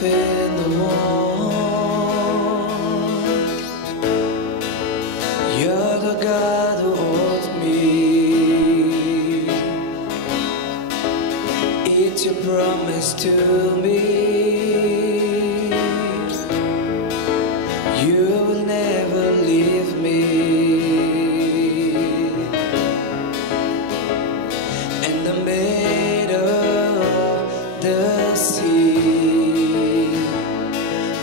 life in the world. You're the God who holds me. It's your promise to me. You will never leave me. And the maid of the sea,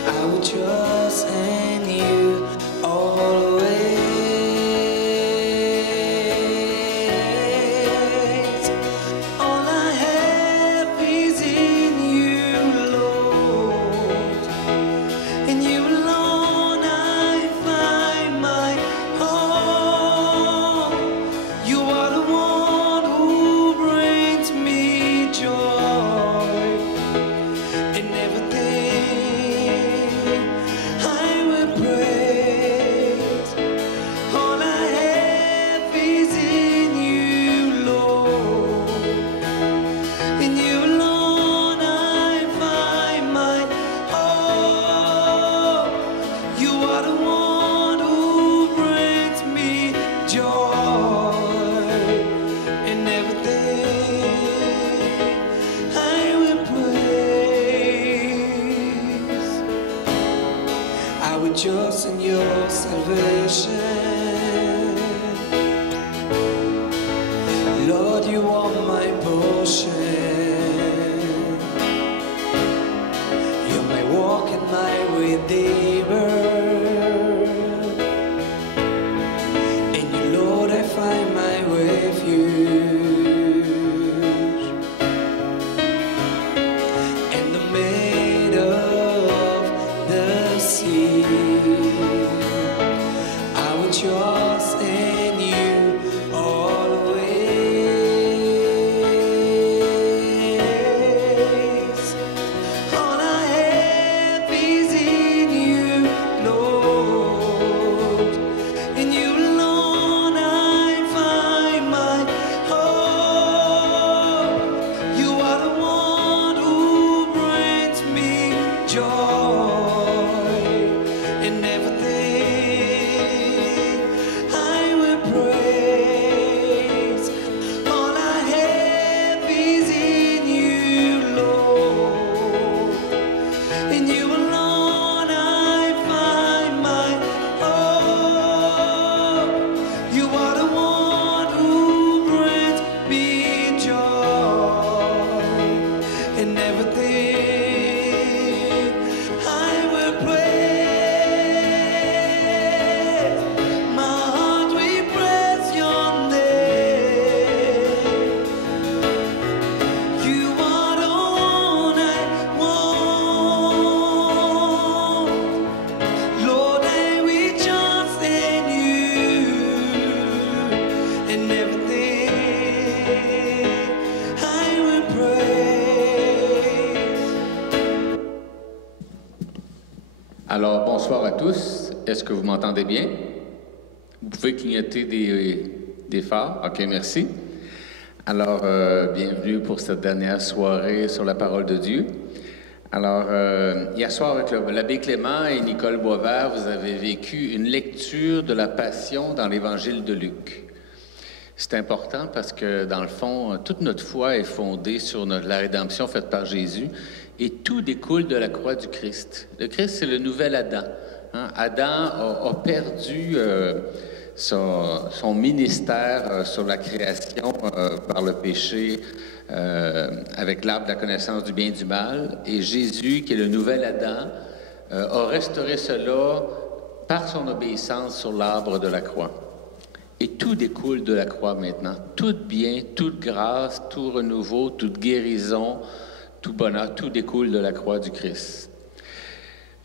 I will trust in you always. All I have is in you, Lord. In you alone I find my home. You are the one who brings me joy. In everything I will praise. All I have is in you, Lord. In you alone I find my hope. You are the one who brings me joy. In everything I will praise. I will trust in your salvation. Lord, you are my portion. You're my walk and my redeemer. In you, Lord, I find my refuge. And the maid of the sea, I will trust in you always. All I have is in you, Lord. In you alone I find my hope. You are the one who brings me joy. In everything I will praise. All I have is in you, Lord. In you alone I find my hope. You are the one who brings me joy. In everything I will praise. My heart will praise your name. You are the one I want. Lord, I will trust in you. In everything I will praise. Alors, bonsoir à tous. Est-ce que vous m'entendez bien? Vous pouvez clignoter des phares. OK, merci. Alors, bienvenue pour cette dernière soirée sur la parole de Dieu. Alors, hier soir, avec l'abbé Clément et Nicole Boisvert, vous avez vécu une lecture de la Passion dans l'Évangile de Luc. C'est important parce que, dans le fond, toute notre foi est fondée sur la rédemption faite par Jésus et tout découle de la croix du Christ. Le Christ, c'est le nouvel Adam. Hein? Adam a perdu son ministère sur la création par le péché avec l'arbre de la connaissance du bien et du mal. Et Jésus, qui est le nouvel Adam, a restauré cela par son obéissance sur l'arbre de la croix. Et tout découle de la croix maintenant. Tout bien, toute grâce, tout renouveau, toute guérison, tout bonheur, tout découle de la croix du Christ.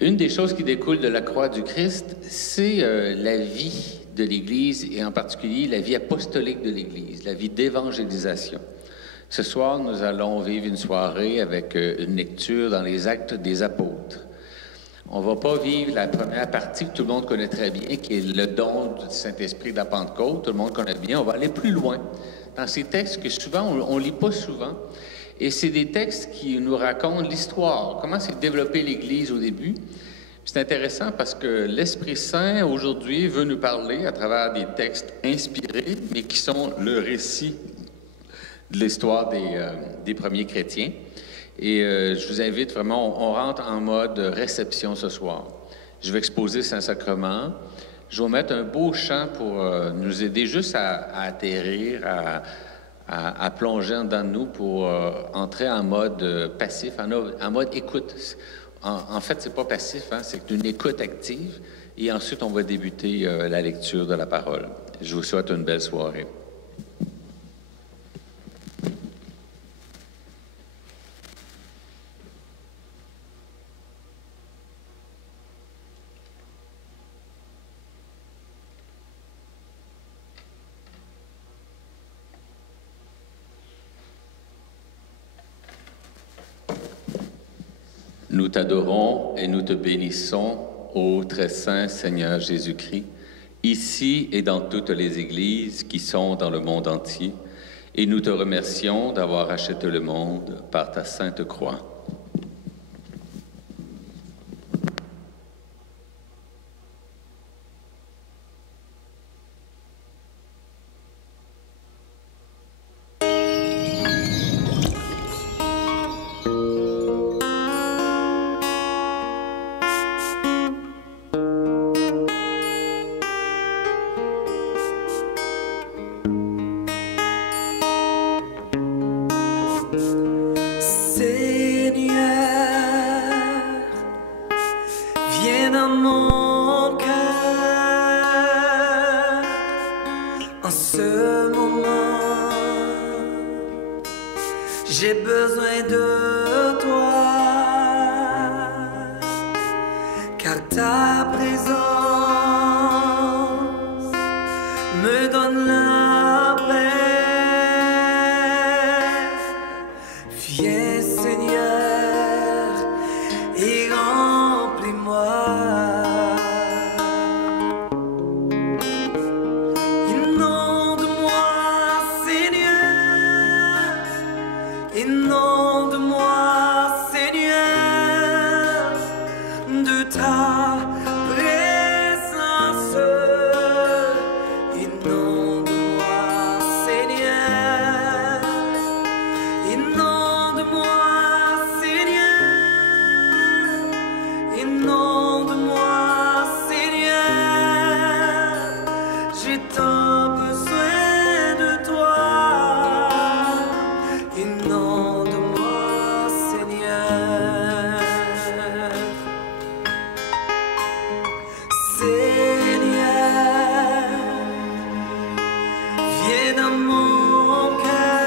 Une des choses qui découle de la croix du Christ, c'est la vie de l'Église et en particulier la vie apostolique de l'Église, la vie d'évangélisation. Ce soir, nous allons vivre une soirée avec une lecture dans les Actes des Apôtres. On ne va pas vivre la première partie que tout le monde connaît très bien, qui est le don du Saint-Esprit de la Pentecôte. Tout le monde connaît bien. On va aller plus loin dans ces textes que souvent, on ne lit pas souvent. Et c'est des textes qui nous racontent l'histoire, comment s'est développée l'Église au début. C'est intéressant parce que l'Esprit Saint, aujourd'hui, veut nous parler à travers des textes inspirés, mais qui sont le récit de l'histoire des premiers chrétiens. Et je vous invite vraiment, on rentre en mode réception ce soir. Je vais exposer le Saint-Sacrement. Je vais mettre un beau chant pour nous aider juste à atterrir, à plonger en dedans de nous pour entrer en mode passif, en mode écoute. En fait, c'est pas passif, hein, c'est une écoute active. Et ensuite, on va débuter la lecture de la parole. Je vous souhaite une belle soirée. Nous t'adorons et nous te bénissons, ô très saint Seigneur Jésus-Christ, ici et dans toutes les églises qui sont dans le monde entier, et nous te remercions d'avoir racheté le monde par ta sainte croix. J'ai besoin de toi, car ta présence me donne la paix. Viens Seigneur et remplis-moi. Inonde-moi, Seigneur, de ta présence. Inonde-moi, Seigneur. Inonde-moi, Seigneur. Inonde-moi, Seigneur. J'ai tant besoin de toi. Inonde-moi, Seigneur. Seigneur, viens dans mon cœur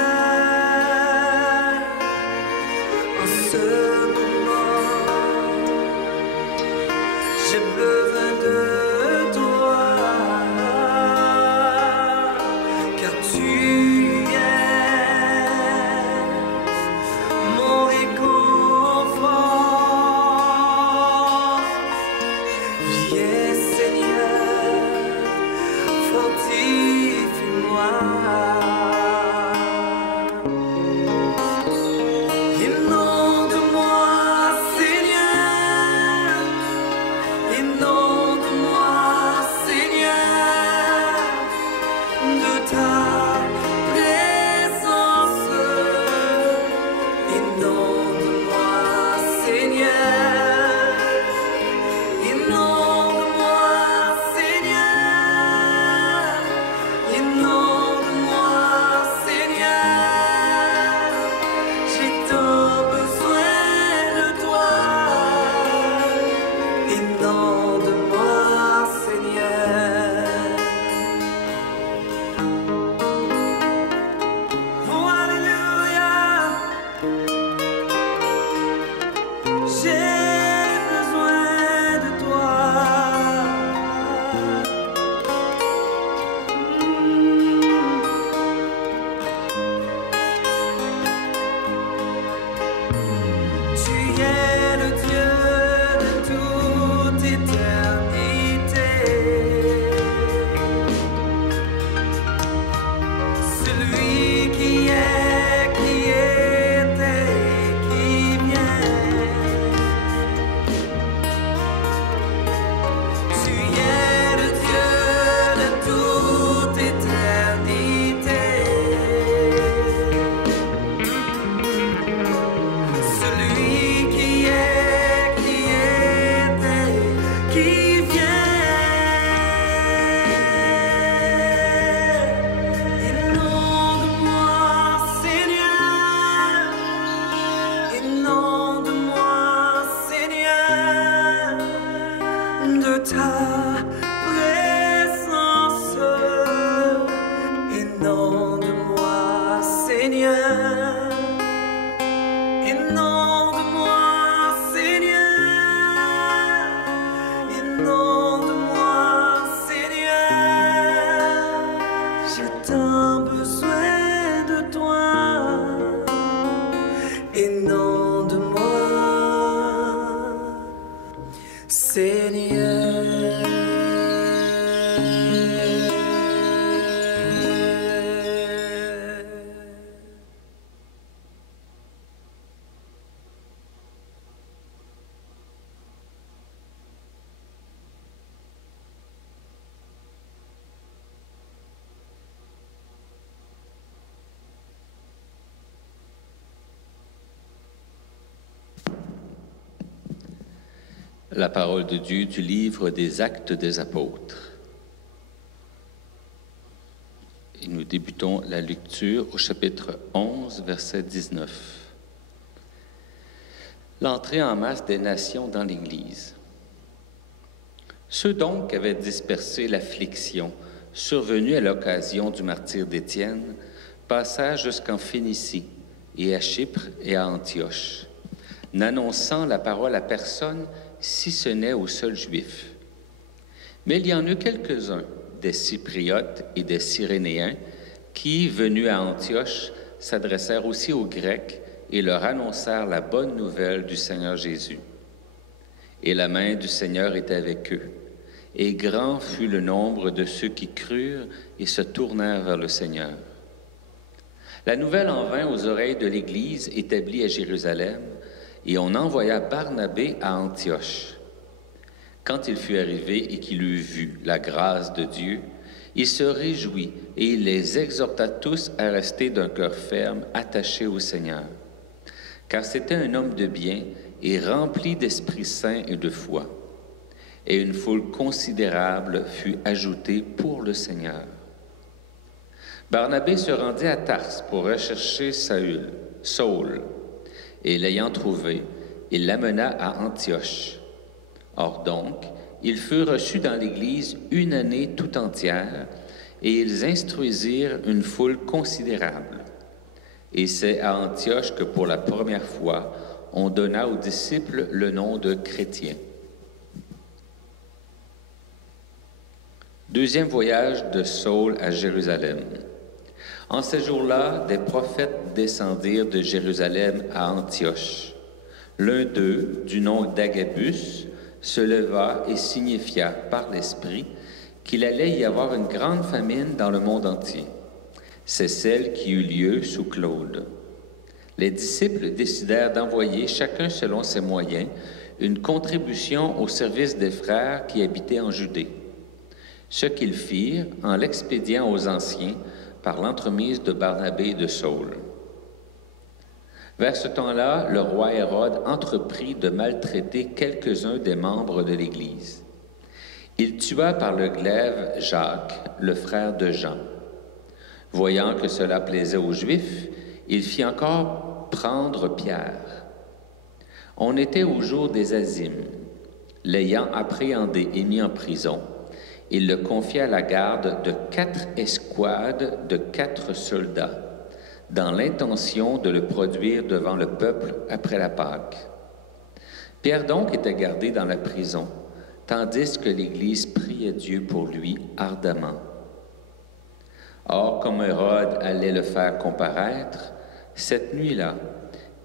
en ce moment. J'ai besoin de toi, car tu mon réconfort. Viens Seigneur, fortifie-moi. Inonde-moi Seigneur, inonde-moi. La parole de Dieu du livre des Actes des Apôtres. Et nous débutons la lecture au chapitre 11, verset 19. L'entrée en masse des nations dans l'Église. Ceux donc qui avaient dispersé l'affliction survenue à l'occasion du martyre d'Étienne passèrent jusqu'en Phénicie et à Chypre et à Antioche, n'annonçant la parole à personne si ce n'est aux seuls Juifs. Mais il y en eut quelques-uns, des Cypriotes et des Cyrénéens, qui, venus à Antioche, s'adressèrent aussi aux Grecs et leur annoncèrent la bonne nouvelle du Seigneur Jésus. Et la main du Seigneur était avec eux, et grand fut le nombre de ceux qui crurent et se tournèrent vers le Seigneur. La nouvelle en vint aux oreilles de l'Église établie à Jérusalem, et on envoya Barnabé à Antioche. Quand il fut arrivé et qu'il eut vu la grâce de Dieu, il se réjouit et il les exhorta tous à rester d'un cœur ferme, attachés au Seigneur. Car c'était un homme de bien et rempli d'Esprit Saint et de foi. Et une foule considérable fut ajoutée pour le Seigneur. Barnabé se rendit à Tarse pour rechercher Saül. Et l'ayant trouvé, il l'amena à Antioche. Or donc, il fut reçu dans l'Église une année tout entière, et ils instruisirent une foule considérable. Et c'est à Antioche que pour la première fois, on donna aux disciples le nom de chrétiens. Deuxième voyage de Saül à Jérusalem. En ces jours-là, des prophètes descendirent de Jérusalem à Antioche. L'un d'eux, du nom d'Agabus, se leva et signifia par l'Esprit qu'il allait y avoir une grande famine dans le monde entier. C'est celle qui eut lieu sous Claude. Les disciples décidèrent d'envoyer, chacun selon ses moyens, une contribution au service des frères qui habitaient en Judée. Ce qu'ils firent en l'expédiant aux anciens, par l'entremise de Barnabé et de Saül. Vers ce temps-là, le roi Hérode entreprit de maltraiter quelques-uns des membres de l'Église. Il tua par le glaive Jacques, le frère de Jean. Voyant que cela plaisait aux Juifs, il fit encore prendre Pierre. On était au jour des Azimes. L'ayant appréhendé et mis en prison, il le confia à la garde de 4 escouades de 4 soldats, dans l'intention de le produire devant le peuple après la Pâque. Pierre donc était gardé dans la prison, tandis que l'Église priait Dieu pour lui ardemment. Or, comme Hérode allait le faire comparaître, cette nuit-là,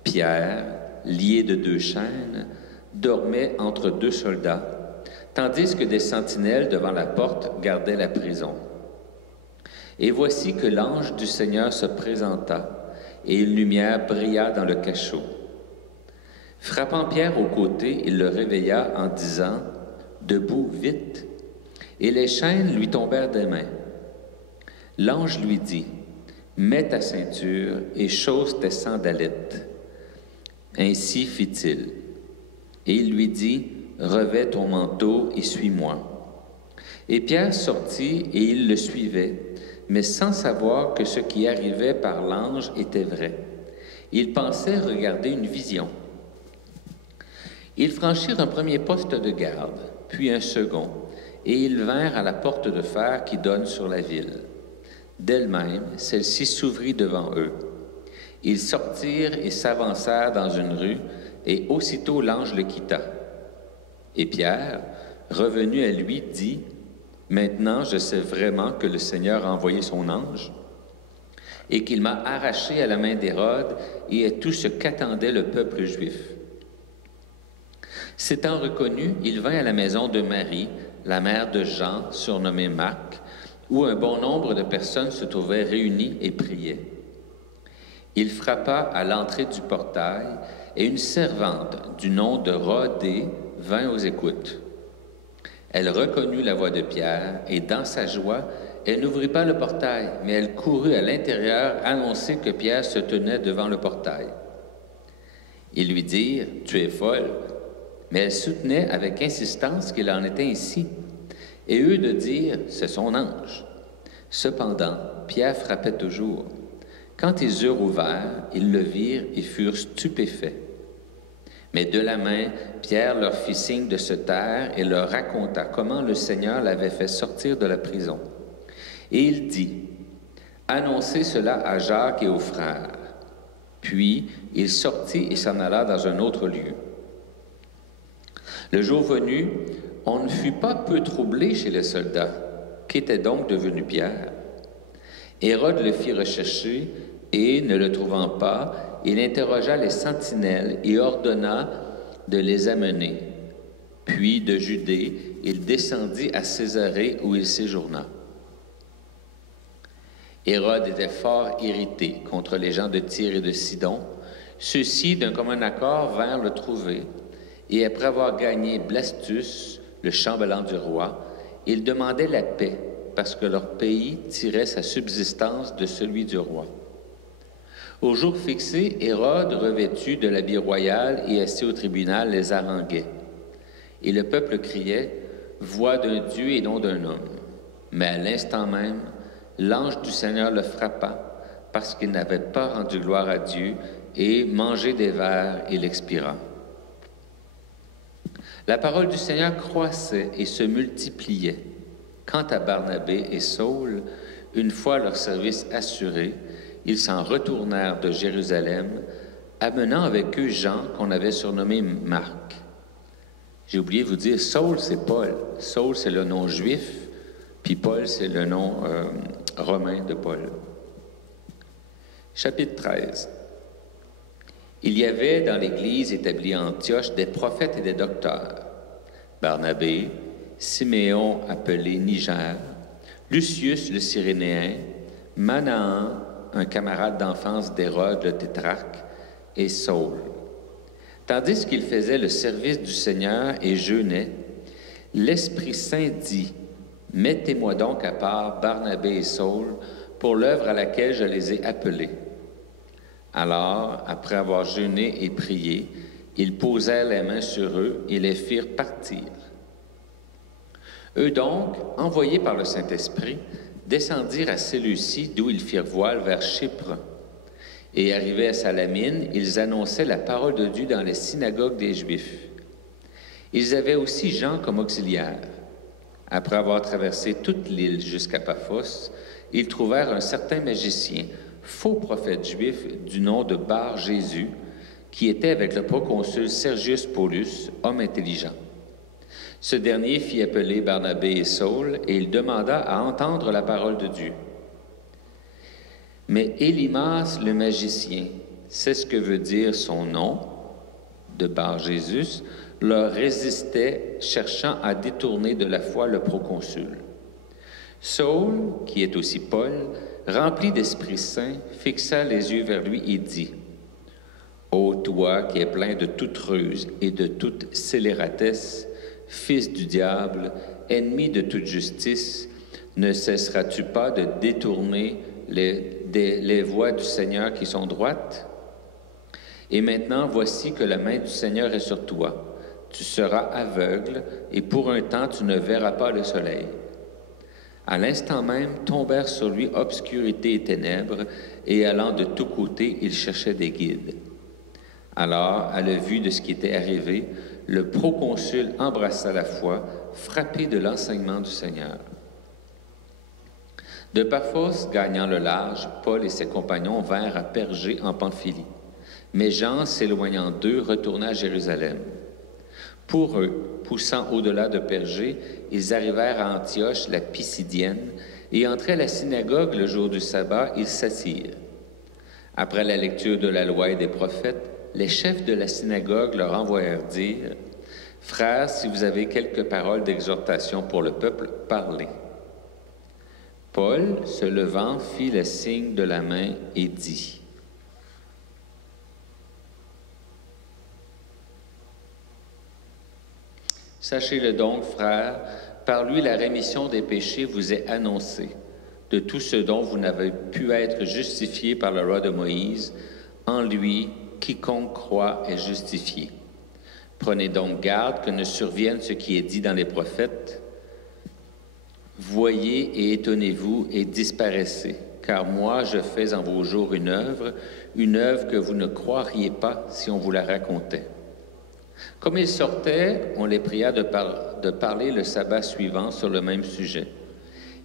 Pierre, lié de 2 chaînes, dormait entre 2 soldats, tandis que des sentinelles devant la porte gardaient la prison. Et voici que l'ange du Seigneur se présenta, et une lumière brilla dans le cachot. Frappant Pierre au côté, il le réveilla en disant « Debout, vite !» Et les chaînes lui tombèrent des mains. L'ange lui dit « Mets ta ceinture et chausse tes sandalettes. » Ainsi fit-il. Et il lui dit « Revêts ton manteau et suis-moi. » Et Pierre sortit et il le suivait, mais sans savoir que ce qui arrivait par l'ange était vrai. Il pensait regarder une vision. Ils franchirent un premier poste de garde, puis un second, et ils vinrent à la porte de fer qui donne sur la ville. D'elle-même, celle-ci s'ouvrit devant eux. Ils sortirent et s'avancèrent dans une rue, et aussitôt l'ange le quitta. Et Pierre, revenu à lui, dit « Maintenant, je sais vraiment que le Seigneur a envoyé son ange et qu'il m'a arraché à la main d'Hérode et à tout ce qu'attendait le peuple juif. » S'étant reconnu, il vint à la maison de Marie, la mère de Jean, surnommée Marc, où un bon nombre de personnes se trouvaient réunies et priaient. Il frappa à l'entrée du portail, et une servante du nom de Rhodée vint aux écoutes. Elle reconnut la voix de Pierre, et dans sa joie, elle n'ouvrit pas le portail, mais elle courut à l'intérieur annoncer que Pierre se tenait devant le portail. Ils lui dirent « Tu es folle », mais elle soutenait avec insistance qu'il en était ainsi, et eux de dire « C'est son ange ». Cependant, Pierre frappait toujours. Quand ils eurent ouvert, ils le virent et furent stupéfaits. Mais de la main, Pierre leur fit signe de se taire et leur raconta comment le Seigneur l'avait fait sortir de la prison. Et il dit, « Annoncez cela à Jacques et aux frères. » Puis il sortit et s'en alla dans un autre lieu. Le jour venu, on ne fut pas peu troublé chez les soldats. Qu'était donc devenu Pierre? Hérode le fit rechercher et, ne le trouvant pas, il interrogea les sentinelles et ordonna de les amener. Puis de Judée, il descendit à Césarée où il séjourna. Hérode était fort irrité contre les gens de Tyr et de Sidon. Ceux-ci, d'un commun accord, vinrent le trouver, et après avoir gagné Blastus, le chambellan du roi, ils demandaient la paix, parce que leur pays tirait sa subsistance de celui du roi. Au jour fixé, Hérode, revêtu de l'habit royal et assis au tribunal, les haranguait. Et le peuple criait, « Voix d'un Dieu et non d'un homme. » Mais à l'instant même, l'ange du Seigneur le frappa, parce qu'il n'avait pas rendu gloire à Dieu, et mangé des vers, il expira. La parole du Seigneur croissait et se multipliait. Quant à Barnabé et Saul, une fois leur service assuré, ils s'en retournèrent de Jérusalem, amenant avec eux Jean, qu'on avait surnommé Marc. J'ai oublié de vous dire, Saul, c'est Paul. Saul, c'est le nom juif, puis Paul, c'est le nom romain de Paul. Chapitre 13. Il y avait dans l'Église établie à Antioche des prophètes et des docteurs. Barnabé, Siméon appelé Niger, Lucius le Cyrénéen, Manahan, un camarade d'enfance d'Hérode le tétrarque, et Saul. Tandis qu'il faisait le service du Seigneur et jeûnait, l'Esprit Saint dit, « Mettez-moi donc à part Barnabé et Saul pour l'œuvre à laquelle je les ai appelés. » Alors, après avoir jeûné et prié, ils posèrent les mains sur eux et les firent partir. Eux donc, envoyés par le Saint-Esprit, descendirent à Séleucie, d'où ils firent voile vers Chypre. Et arrivés à Salamine, ils annonçaient la parole de Dieu dans les synagogues des Juifs. Ils avaient aussi Jean comme auxiliaire. Après avoir traversé toute l'île jusqu'à Paphos, ils trouvèrent un certain magicien, faux prophète juif du nom de Bar-Jésus, qui était avec le proconsul Sergius Paulus, homme intelligent. Ce dernier fit appeler Barnabé et Saul, et il demanda à entendre la parole de Dieu. Mais Élymas, le magicien, c'est ce que veut dire son nom, de Bar-Jésus, leur résistait, cherchant à détourner de la foi le proconsul. Saul, qui est aussi Paul, rempli d'Esprit Saint, fixa les yeux vers lui et dit, « Ô toi qui es plein de toute ruse et de toute scélératesse, fils du diable, ennemi de toute justice, ne cesseras-tu pas de détourner les voies du Seigneur qui sont droites? Et maintenant, voici que la main du Seigneur est sur toi. Tu seras aveugle, et pour un temps tu ne verras pas le soleil. » À l'instant même, tombèrent sur lui obscurité et ténèbres, et allant de tous côtés, il cherchait des guides. Alors, à la vue de ce qui était arrivé, le proconsul embrassa la foi, frappé de l'enseignement du Seigneur. De Paphos, gagnant le large, Paul et ses compagnons vinrent à Pergé en Pamphylie. Mais Jean, s'éloignant d'eux, retourna à Jérusalem. Pour eux, poussant au-delà de Pergé, ils arrivèrent à Antioche, la Pisidienne, et entrés à la synagogue le jour du sabbat, ils s'assirent. Après la lecture de la loi et des prophètes, les chefs de la synagogue leur envoyèrent dire, « Frères, si vous avez quelques paroles d'exhortation pour le peuple, parlez. Paul, se levant, fit le signe de la main et dit. Sachez-le donc, frères, par lui la rémission des péchés vous est annoncée, de tout ce dont vous n'avez pu être justifiés par la loi de Moïse. En lui, quiconque croit est justifié. Prenez donc garde que ne survienne ce qui est dit dans les prophètes. Voyez et étonnez-vous et disparaissez, car moi je fais en vos jours une œuvre que vous ne croiriez pas si on vous la racontait. Comme ils sortaient, on les pria de parler le sabbat suivant sur le même sujet.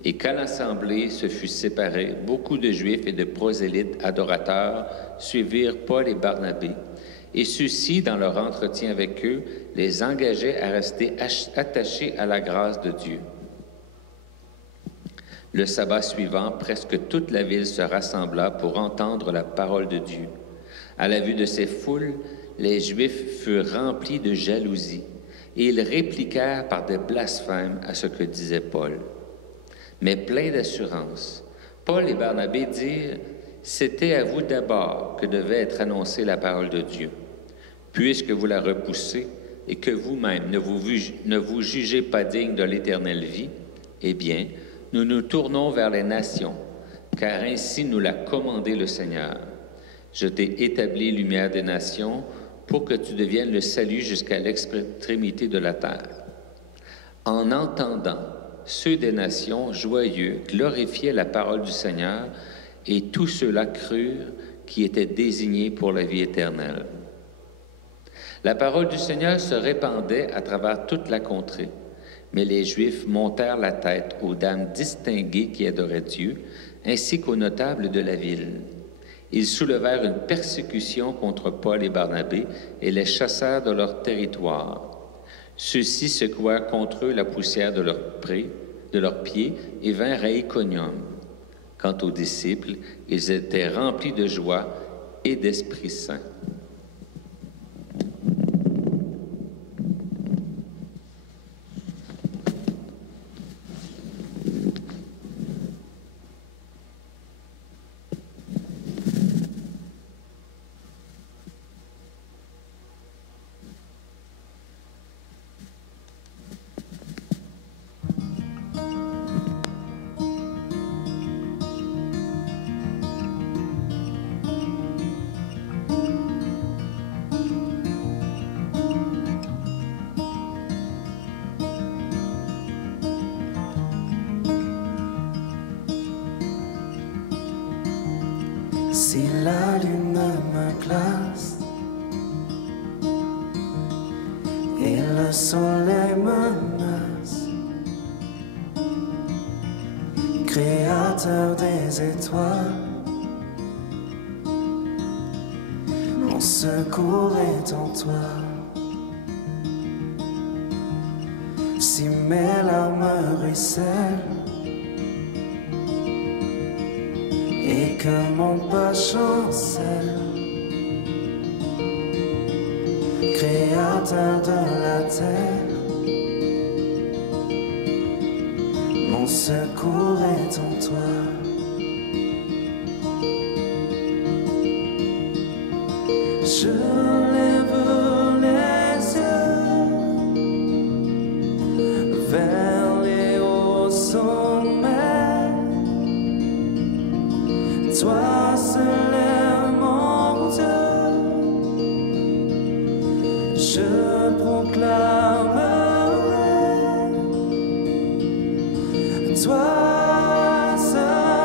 Et quand l'assemblée se fut séparée, beaucoup de Juifs et de prosélytes adorateurs suivirent Paul et Barnabé, et ceux-ci, dans leur entretien avec eux, les engageaient à rester attachés à la grâce de Dieu. Le sabbat suivant, presque toute la ville se rassembla pour entendre la parole de Dieu. À la vue de ces foules, les Juifs furent remplis de jalousie, et ils répliquèrent par des blasphèmes à ce que disait Paul. Mais pleins d'assurance, Paul et Barnabé dirent « C'était à vous d'abord que devait être annoncée la parole de Dieu. Puisque vous la repoussez et que vous-même ne vous jugez pas digne de l'éternelle vie, eh bien, nous nous tournons vers les nations, car ainsi nous l'a commandé le Seigneur. Je t'ai établi lumière des nations pour que tu deviennes le salut jusqu'à l'extrémité de la terre. » En entendant, ceux des nations, joyeux, glorifiaient la parole du Seigneur, et tous ceux-là crurent qui étaient désignés pour la vie éternelle. La parole du Seigneur se répandait à travers toute la contrée, mais les Juifs montèrent la tête aux dames distinguées qui adoraient Dieu, ainsi qu'aux notables de la ville. Ils soulevèrent une persécution contre Paul et Barnabé et les chassèrent de leur territoire. Ceux-ci secouèrent contre eux la poussière de leurs pieds et vinrent à Iconium. Quant aux disciples, ils étaient remplis de joie et d'Esprit Saint. Si la lune me glace et le soleil menace, Créateur des étoiles, mon secours est en toi. Si mes larmes ruissellent et que mon pas chancelle, Créateur de la terre, mon secours est en toi. Je lève les yeux vers les hauts sommets. Toi seul est mon Dieu, je proclamerai. Toi seul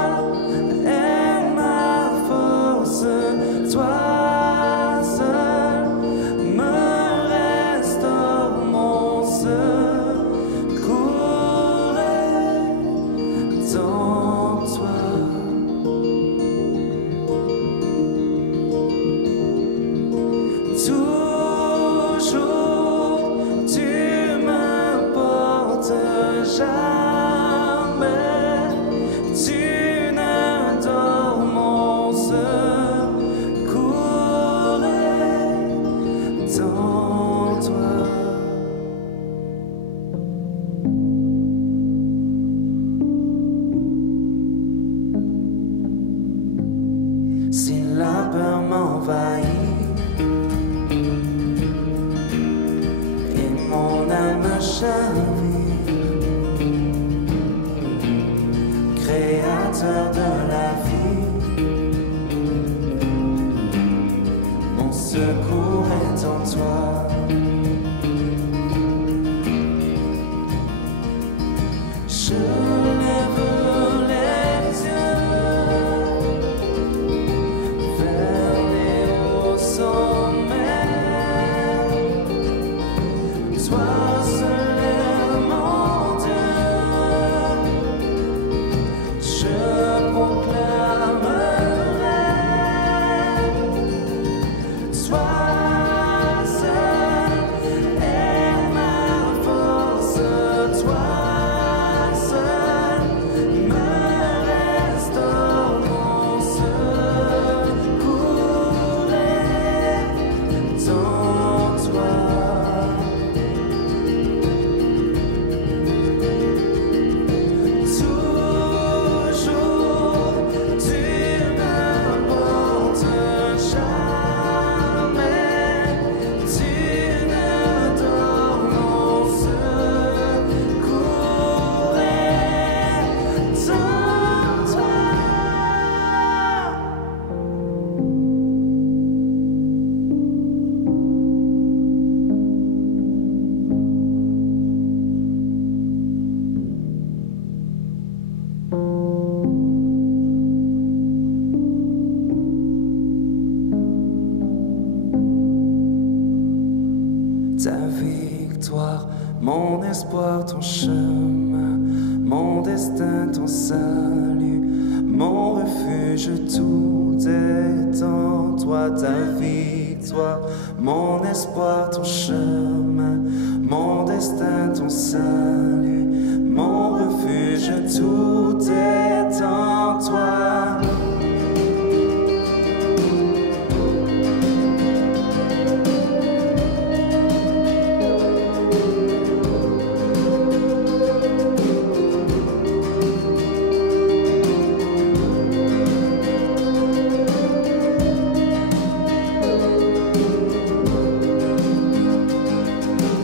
cher ami, créateur de la vie, mon secours est en toi. Je lève les yeux vers les hauts sommets. Toi seul est mon Dieu. Je proclamerai. Toi seul est ma force. Toi seul me restaure mon secours est en toi. Ta victoire, mon espoir, ton chemin, mon destin, ton salut, mon refuge, tout est en toi. Ta victoire, mon espoir, ton chemin, mon destin, ton salut, mon refuge, tout est en toi.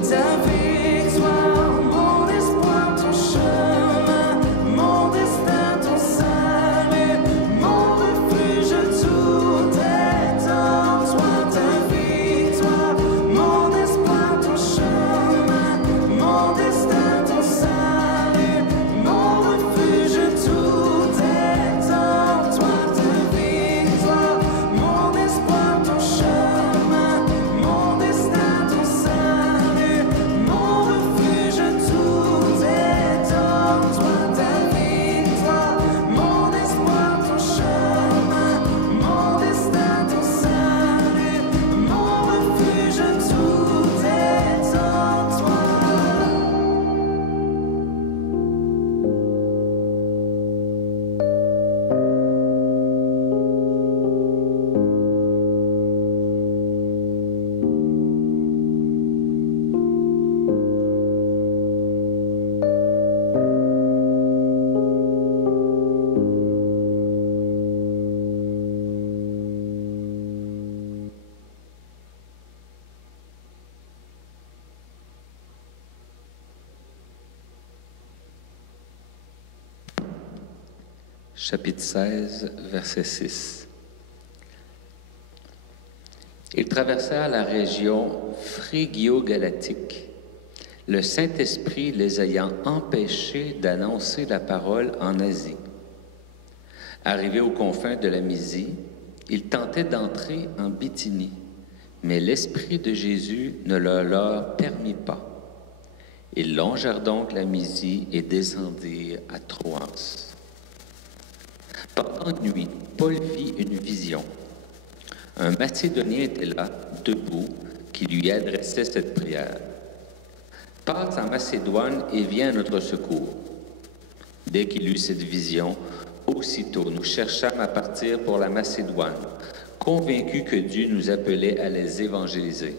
Ta victoire, mon espoir, ton chemin, mon destin, ton salut, mon refuge, tout est en toi. Ta victoire, mon espoir, ton chemin, mon destin, ton salut, mon refuge, tout est en toi. Ta victoire, mon espoir, ton chemin, mon destin, ton salut, mon refuge, tout est en toi. Ta victoire, mon espoir, ton chemin, mon destin, ton salut, mon refuge, tout est en toi. Chapitre 16, verset 6. Ils traversèrent la région phrygio-galatique, le Saint-Esprit les ayant empêchés d'annoncer la parole en Asie. Arrivés aux confins de la Mysie, ils tentaient d'entrer en Bithynie, mais l'Esprit de Jésus ne le leur permit pas. Ils longèrent donc la Mysie et descendirent à Troas. Pendant une nuit, Paul vit une vision. Un Macédonien était là, debout, qui lui adressait cette prière. « Passe en Macédoine et viens à notre secours. » Dès qu'il eut cette vision, aussitôt nous cherchâmes à partir pour la Macédoine, convaincus que Dieu nous appelait à les évangéliser.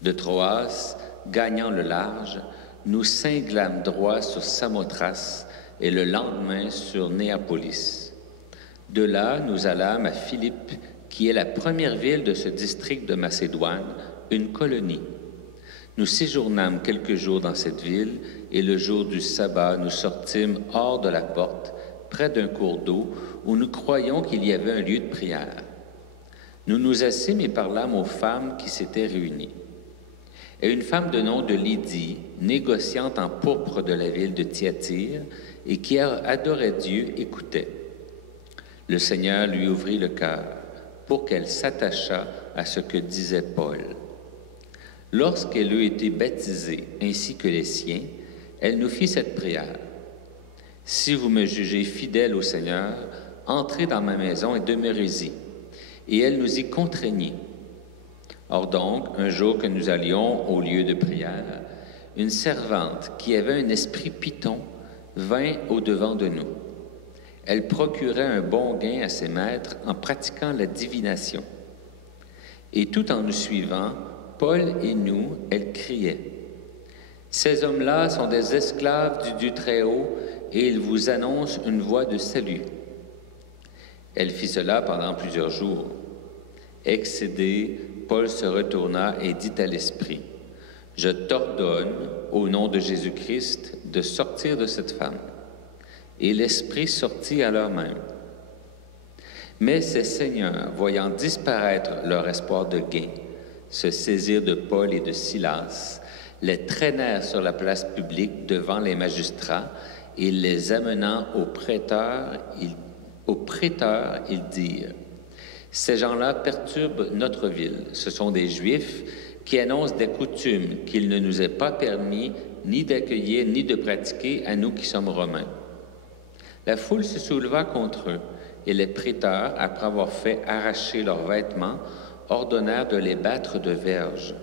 De Troas, gagnant le large, nous cinglâmes droit sur Samothrace et le lendemain sur Néapolis. De là, nous allâmes à Philippe, qui est la première ville de ce district de Macédoine, une colonie. Nous séjournâmes quelques jours dans cette ville, et le jour du sabbat, nous sortîmes hors de la porte, près d'un cours d'eau, où nous croyions qu'il y avait un lieu de prière. Nous nous assîmes et parlâmes aux femmes qui s'étaient réunies. Et une femme de nom de Lydie, négociante en pourpre de la ville de Thyatire, et qui adorait Dieu, écoutait. Le Seigneur lui ouvrit le cœur pour qu'elle s'attachât à ce que disait Paul. Lorsqu'elle eut été baptisée, ainsi que les siens, elle nous fit cette prière. « Si vous me jugez fidèle au Seigneur, entrez dans ma maison et demeurez-y. » Et elle nous y contraignit. Or donc, un jour que nous allions au lieu de prière, une servante qui avait un esprit python vint au-devant de nous. Elle procurait un bon gain à ses maîtres en pratiquant la divination. Et tout en nous suivant, Paul et nous, elle criait. « Ces hommes-là sont des esclaves du Dieu Très-Haut et ils vous annoncent une voie de salut. » Elle fit cela pendant plusieurs jours. Excédé, Paul se retourna et dit à l'esprit, « Je t'ordonne, au nom de Jésus-Christ, de sortir de cette femme. » Et l'esprit sortit à l'heure même. Mais ces seigneurs, voyant disparaître leur espoir de gain, se saisirent de Paul et de Silas, les traînèrent sur la place publique devant les magistrats et les amenant aux prêteurs, ils dirent, « Ces gens-là perturbent notre ville. Ce sont des Juifs qui annoncent des coutumes qu'il ne nous est pas permis ni d'accueillir ni de pratiquer à nous qui sommes Romains. » La foule se souleva contre eux, et les prêteurs, après avoir fait arracher leurs vêtements, ordonnèrent de les battre de verges.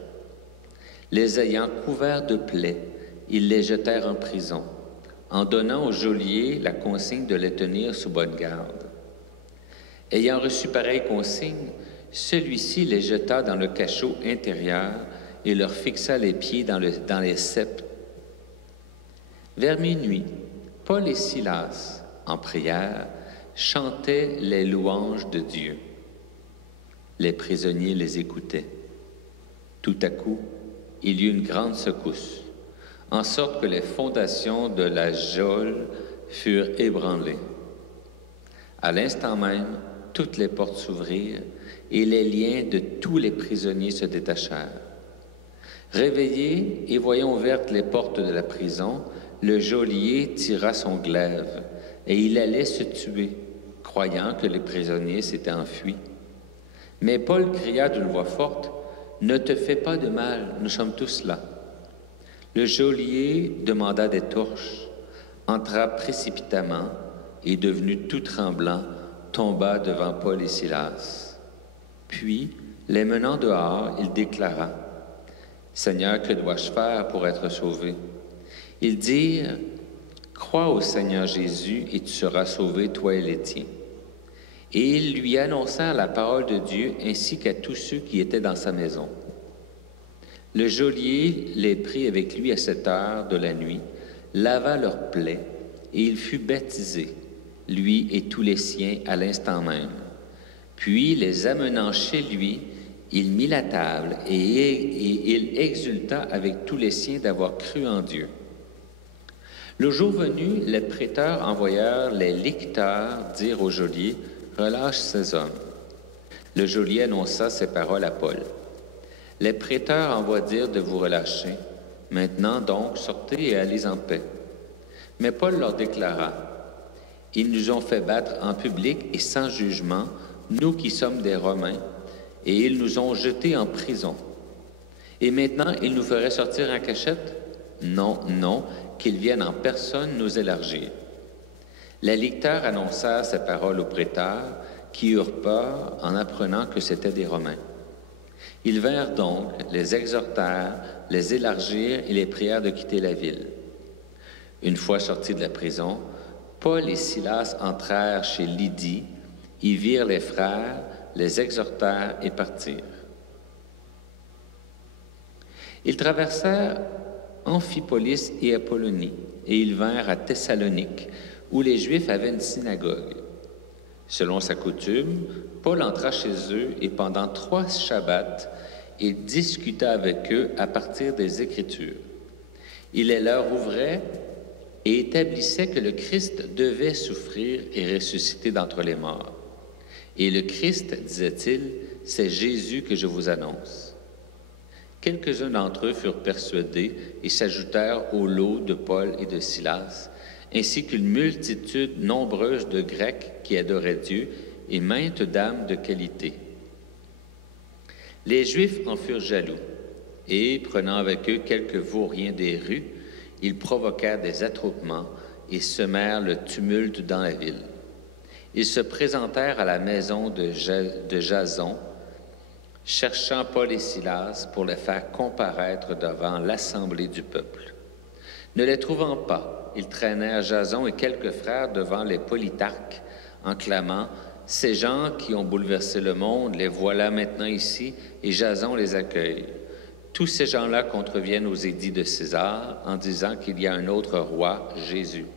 Les ayant couverts de plaies, ils les jetèrent en prison, en donnant au geôlier la consigne de les tenir sous bonne garde. Ayant reçu pareille consigne, celui-ci les jeta dans le cachot intérieur et leur fixa les pieds dans les ceps. Vers minuit, Paul et Silas, en prière, chantaient les louanges de Dieu. Les prisonniers les écoutaient. Tout à coup, il y eut une grande secousse, en sorte que les fondations de la geôle furent ébranlées. À l'instant même, toutes les portes s'ouvrirent et les liens de tous les prisonniers se détachèrent. Réveillé et voyant ouvertes les portes de la prison, le geôlier tira son glaive et il allait se tuer, croyant que les prisonniers s'étaient enfuis. Mais Paul cria d'une voix forte, « Ne te fais pas de mal, nous sommes tous là. » Le geôlier demanda des torches, entra précipitamment et, devenu tout tremblant, tomba devant Paul et Silas. Puis, les menant dehors, il déclara, « Seigneur, que dois-je faire pour être sauvé? » Ils dirent, « Crois au Seigneur Jésus et tu seras sauvé, toi et les tiens. » Et ils lui annoncèrent la parole de Dieu ainsi qu'à tous ceux qui étaient dans sa maison. Le geôlier les prit avec lui à cette heure de la nuit, lava leurs plaies, et il fut baptisé, lui et tous les siens, à l'instant même. Puis, les amenant chez lui, il mit la table et il exulta avec tous les siens d'avoir cru en Dieu. Le jour venu, les prêteurs envoyèrent les licteurs dire au geôlier, « Relâche ces hommes. » Le geôlier annonça ces paroles à Paul. Les prêteurs envoient dire de vous relâcher. Maintenant donc, sortez et allez en paix. Mais Paul leur déclara, « Ils nous ont fait battre en public et sans jugement, nous qui sommes des Romains, et ils nous ont jetés en prison. Et maintenant, ils nous feraient sortir en cachette? Non, non, qu'ils viennent en personne nous élargir. » Les licteurs annoncèrent ces paroles aux prêteurs, qui eurent peur en apprenant que c'étaient des Romains. Ils vinrent donc, les exhortèrent, les élargirent et les prièrent de quitter la ville. Une fois sortis de la prison, Paul et Silas entrèrent chez Lydie, y virent les frères, les exhortèrent et partirent. Ils traversèrent Amphipolis et Apollonie, et ils vinrent à Thessalonique, où les Juifs avaient une synagogue. Selon sa coutume, Paul entra chez eux et pendant 3 Shabbats, et discuta avec eux à partir des Écritures. Il les leur ouvrait et établissait que le Christ devait souffrir et ressusciter d'entre les morts. Et le Christ, disait-il, c'est Jésus que je vous annonce. Quelques-uns d'entre eux furent persuadés et s'ajoutèrent au lot de Paul et de Silas, ainsi qu'une multitude nombreuse de Grecs qui adoraient Dieu et maintes dames de qualité. Les Juifs en furent jaloux, et, prenant avec eux quelques vauriens des rues, ils provoquèrent des attroupements et semèrent le tumulte dans la ville. Ils se présentèrent à la maison de Jason, cherchant Paul et Silas pour les faire comparaître devant l'assemblée du peuple. Ne les trouvant pas, ils traînèrent Jason et quelques frères devant les politarques, en clamant « Ces gens qui ont bouleversé le monde, les voilà maintenant ici, et Jason les accueille. » Tous ces gens-là contreviennent aux édits de César en disant qu'il y a un autre roi, Jésus.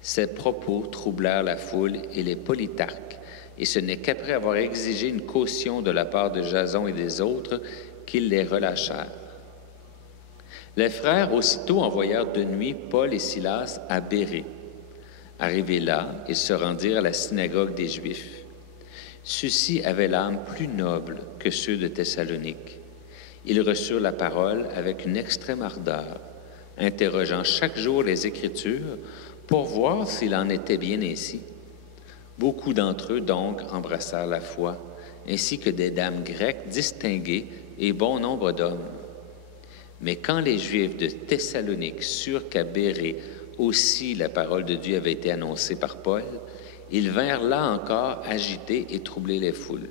Ces propos troublèrent la foule et les politarques, et ce n'est qu'après avoir exigé une caution de la part de Jason et des autres qu'ils les relâchèrent. Les frères aussitôt envoyèrent de nuit Paul et Silas à Bérée. Arrivés là, ils se rendirent à la synagogue des Juifs. Ceux-ci avaient l'âme plus noble que ceux de Thessalonique. Ils reçurent la parole avec une extrême ardeur, interrogeant chaque jour les Écritures pour voir s'il en était bien ainsi. Beaucoup d'entre eux, donc, embrassèrent la foi, ainsi que des dames grecques distinguées et bon nombre d'hommes. Mais quand les Juifs de Thessalonique surent qu'à Bérée aussi la parole de Dieu avait été annoncée par Paul, ils vinrent là encore agiter et troubler les foules.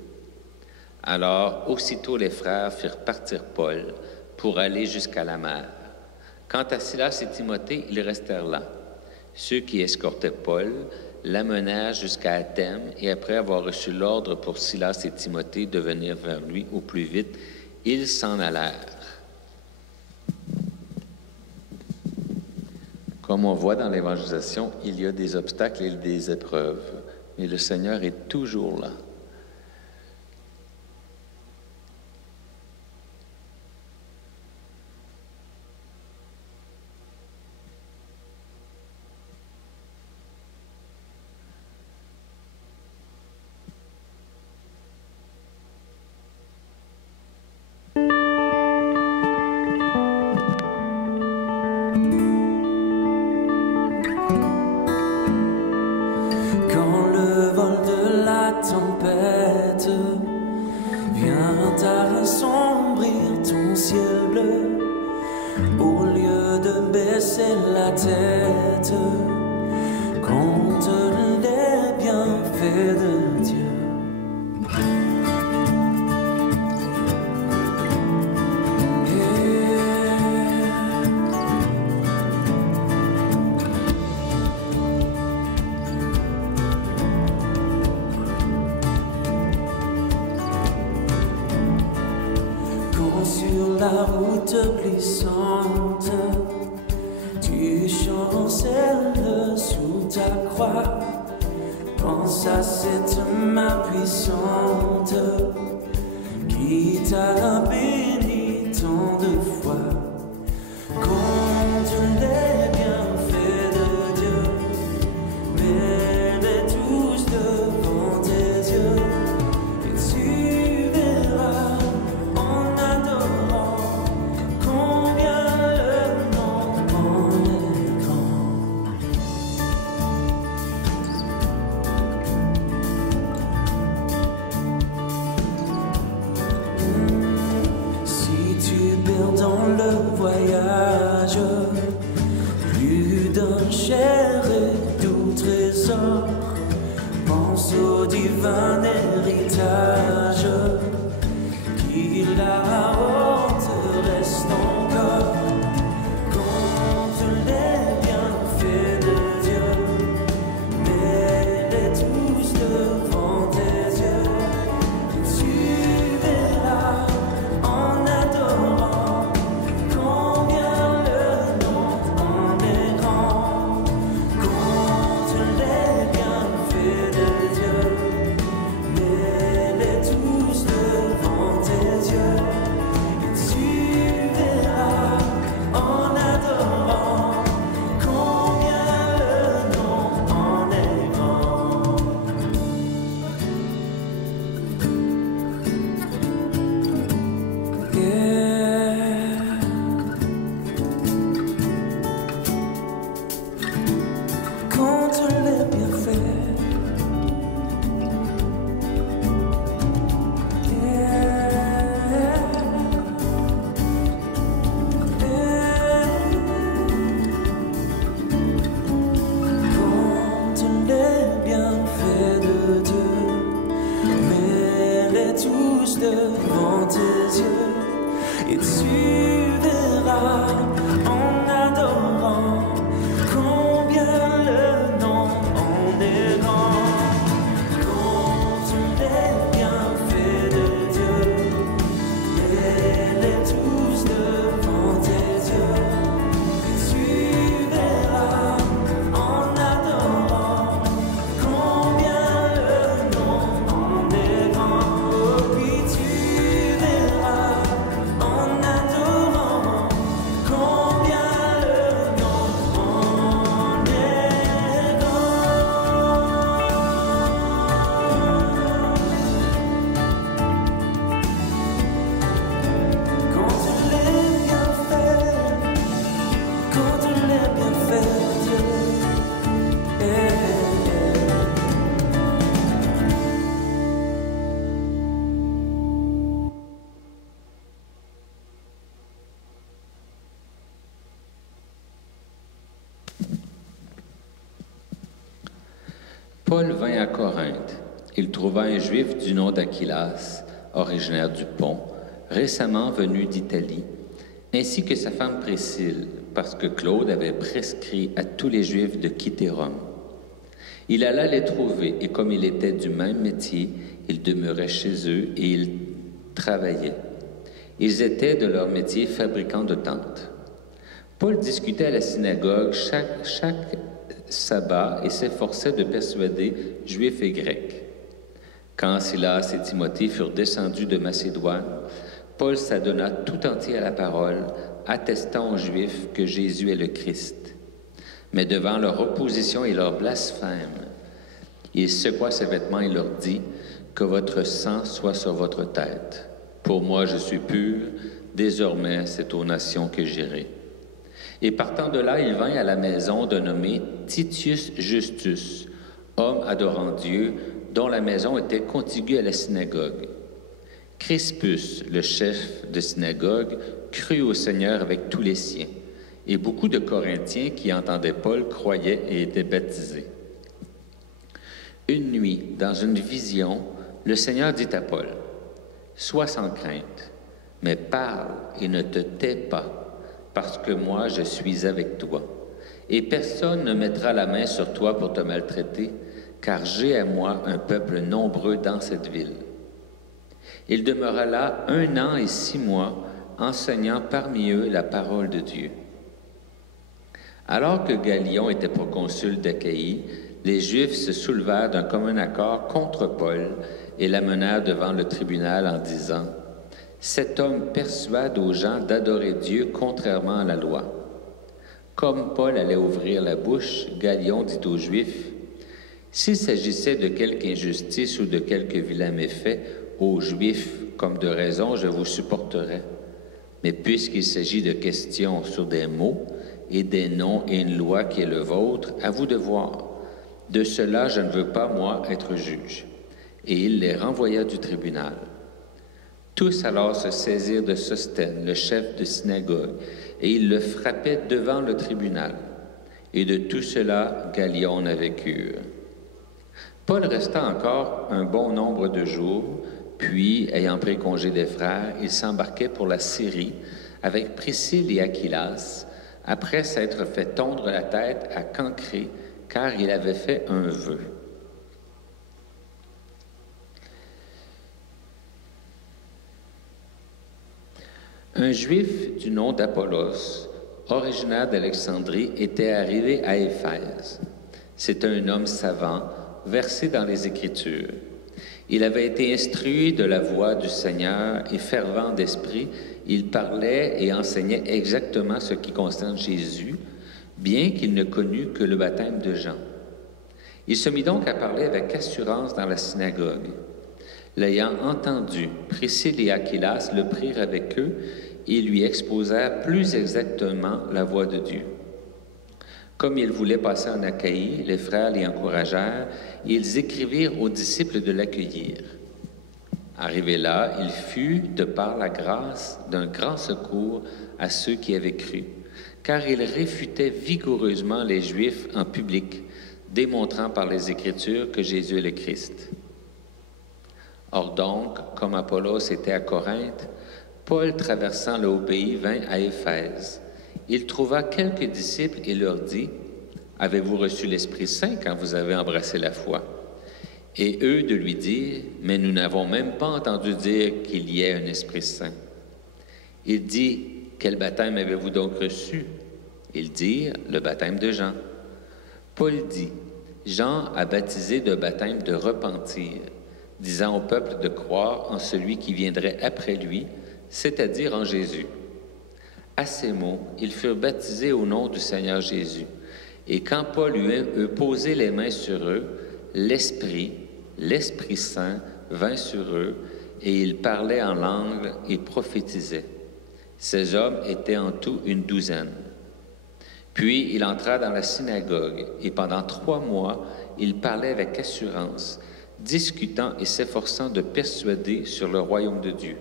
Alors, aussitôt les frères firent partir Paul pour aller jusqu'à la mer. Quant à Silas et Timothée, ils restèrent là. Ceux qui escortaient Paul l'amenèrent jusqu'à Athènes et après avoir reçu l'ordre pour Silas et Timothée de venir vers lui au plus vite, ils s'en allèrent. Comme on voit dans l'évangélisation, il y a des obstacles et des épreuves, mais le Seigneur est toujours là. Quand le vol de la tempête vient assombrir ton ciel bleu, au lieu de baisser la tête, compte les bienfaits de Dieu. Sur la route glissante, tu chancelles sous ta croix. Pense à cette main puissante qui t'a béni tant de fois. Compte les bienfaits de Dieu, mets-les tous devant tes yeux, et tu verras en adorant combien le monde en est grand. Si tu perds dans le voyage plus d'un cher et doux trésor, pense au divin héritage qui là-haut te reste encore. Compte les bienfaits de Dieu, mets-les tous devant tes yeux, et tu verras en adorant combien le monde en est grand. Compte les bienfaits de Dieu, mets-les Paul vint à Corinthe. Il trouva un Juif du nom d'Aquilas, originaire du Pont, récemment venu d'Italie, ainsi que sa femme Priscille, parce que Claude avait prescrit à tous les Juifs de quitter Rome. Il alla les trouver, et comme il était du même métier, il demeurait chez eux et ils travaillaient. Ils étaient de leur métier fabricants de tentes. Paul discutait à la synagogue chaque sabbat et s'efforçait de persuader Juifs et Grecs. Quand Silas et Timothée furent descendus de Macédoine, Paul s'adonna tout entier à la parole, attestant aux Juifs que Jésus est le Christ. Mais devant leur opposition et leur blasphème, il secoua ses vêtements et leur dit « Que votre sang soit sur votre tête. Pour moi, je suis pur. Désormais, c'est aux nations que j'irai. » Et partant de là, il vint à la maison d'un nommé Titius Justus, homme adorant Dieu, dont la maison était contiguë à la synagogue. Crispus, le chef de synagogue, crut au Seigneur avec tous les siens, et beaucoup de Corinthiens qui entendaient Paul croyaient et étaient baptisés. Une nuit, dans une vision, le Seigneur dit à Paul, « Sois sans crainte, mais parle et ne te tais pas, parce que moi je suis avec toi, et personne ne mettra la main sur toi pour te maltraiter, car j'ai à moi un peuple nombreux dans cette ville. » Il demeura là 1 an et 6 mois, enseignant parmi eux la parole de Dieu. Alors que Galion était proconsul d'Achaïe, les Juifs se soulevèrent d'un commun accord contre Paul et l'amenèrent devant le tribunal en disant « Cet homme persuade aux gens d'adorer Dieu contrairement à la loi. » Comme Paul allait ouvrir la bouche, Galion dit aux Juifs « S'il s'agissait de quelque injustice ou de quelque vilain méfait, aux Juifs, comme de raison, je vous supporterais. Mais puisqu'il s'agit de questions sur des mots et des noms et une loi qui est le vôtre, à vous de voir. De cela, je ne veux pas, moi, être juge. » Et il les renvoya du tribunal. Tous alors se saisirent de Sosthène, le chef de synagogue, et ils le frappaient devant le tribunal. Et de tout cela, Galion n'avait cure. Paul resta encore un bon nombre de jours, puis, ayant pris congé des frères, il s'embarquait pour la Syrie avec Priscille et Aquilas, après s'être fait tondre la tête à Cancré, car il avait fait un vœu. Un Juif du nom d'Apollos, originaire d'Alexandrie, était arrivé à Éphèse. C'était un homme savant, versé dans les Écritures. Il avait été instruit de la voix du Seigneur et fervent d'esprit, il parlait et enseignait exactement ce qui concerne Jésus, bien qu'il ne connût que le baptême de Jean. Il se mit donc à parler avec assurance dans la synagogue. L'ayant entendu, Priscille et Aquilas le prirent avec eux et lui exposèrent plus exactement la voix de Dieu. Comme il voulait passer en Achaïe, les frères l'y encouragèrent et ils écrivirent aux disciples de l'accueillir. Arrivé là, il fut, de par la grâce, d'un grand secours à ceux qui avaient cru, car il réfutait vigoureusement les Juifs en public, démontrant par les Écritures que Jésus est le Christ. Or donc, comme Apollos était à Corinthe, Paul, traversant le haut pays, vint à Éphèse. Il trouva quelques disciples et leur dit, « Avez-vous reçu l'Esprit Saint quand vous avez embrassé la foi? » Et eux de lui dire, « Mais nous n'avons même pas entendu dire qu'il y ait un Esprit Saint. » Il dit, « Quel baptême avez-vous donc reçu? » Ils dirent, « Le baptême de Jean. » Paul dit, « Jean a baptisé de baptême de repentir, disant au peuple de croire en celui qui viendrait après lui, c'est-à-dire en Jésus. » À ces mots, ils furent baptisés au nom du Seigneur Jésus. Et quand Paul eut posé les mains sur eux, l'Esprit Saint vint sur eux, et ils parlaient en langue et prophétisaient. Ces hommes étaient en tout une 12aine. Puis il entra dans la synagogue, et pendant 3 mois, il parlait avec assurance, discutant et s'efforçant de persuader sur le royaume de Dieu.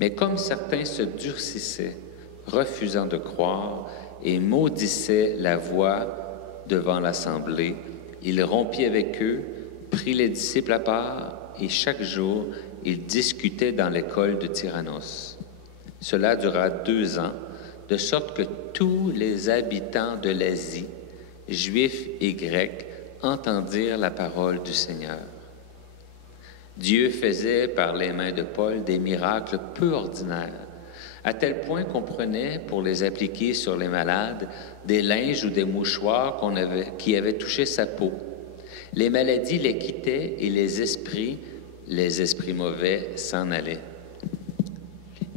Mais comme certains se durcissaient, refusant de croire, et maudissaient la voix devant l'assemblée, Il rompit avec eux, prit les disciples à part, et chaque jour, il discutait dans l'école de Tyrannos. Cela dura 2 ans, de sorte que tous les habitants de l'Asie, juifs et grecs, entendirent la parole du Seigneur. Dieu faisait par les mains de Paul des miracles peu ordinaires, à tel point qu'on prenait, pour les appliquer sur les malades, des linges ou des mouchoirs qui avaient touché sa peau. Les maladies les quittaient et les esprits mauvais s'en allaient.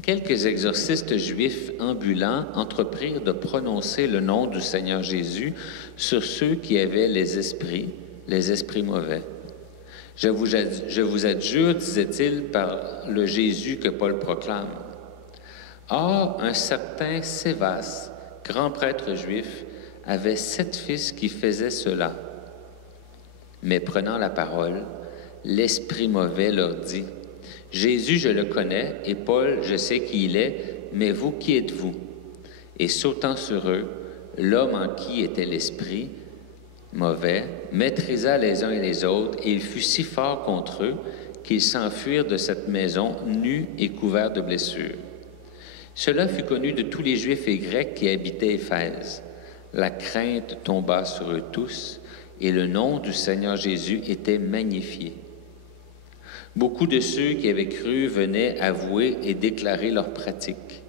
Quelques exorcistes juifs ambulants entreprirent de prononcer le nom du Seigneur Jésus sur ceux qui avaient les esprits mauvais. Je vous adjure, disait-il, par le Jésus que Paul proclame. Or, un certain Sévas, grand prêtre juif, avait 7 fils qui faisaient cela. Mais prenant la parole, l'esprit mauvais leur dit, « Jésus, je le connais, et Paul, je sais qui il est, mais vous, qui êtes-vous? » Et sautant sur eux, l'homme en qui était l'esprit mauvais maîtrisa les uns et les autres, et il fut si fort contre eux qu'ils s'enfuirent de cette maison nus et couverts de blessures. Cela fut connu de tous les Juifs et Grecs qui habitaient Éphèse. La crainte tomba sur eux tous, et le nom du Seigneur Jésus était magnifié. Beaucoup de ceux qui avaient cru venaient avouer et déclarer leur pratique.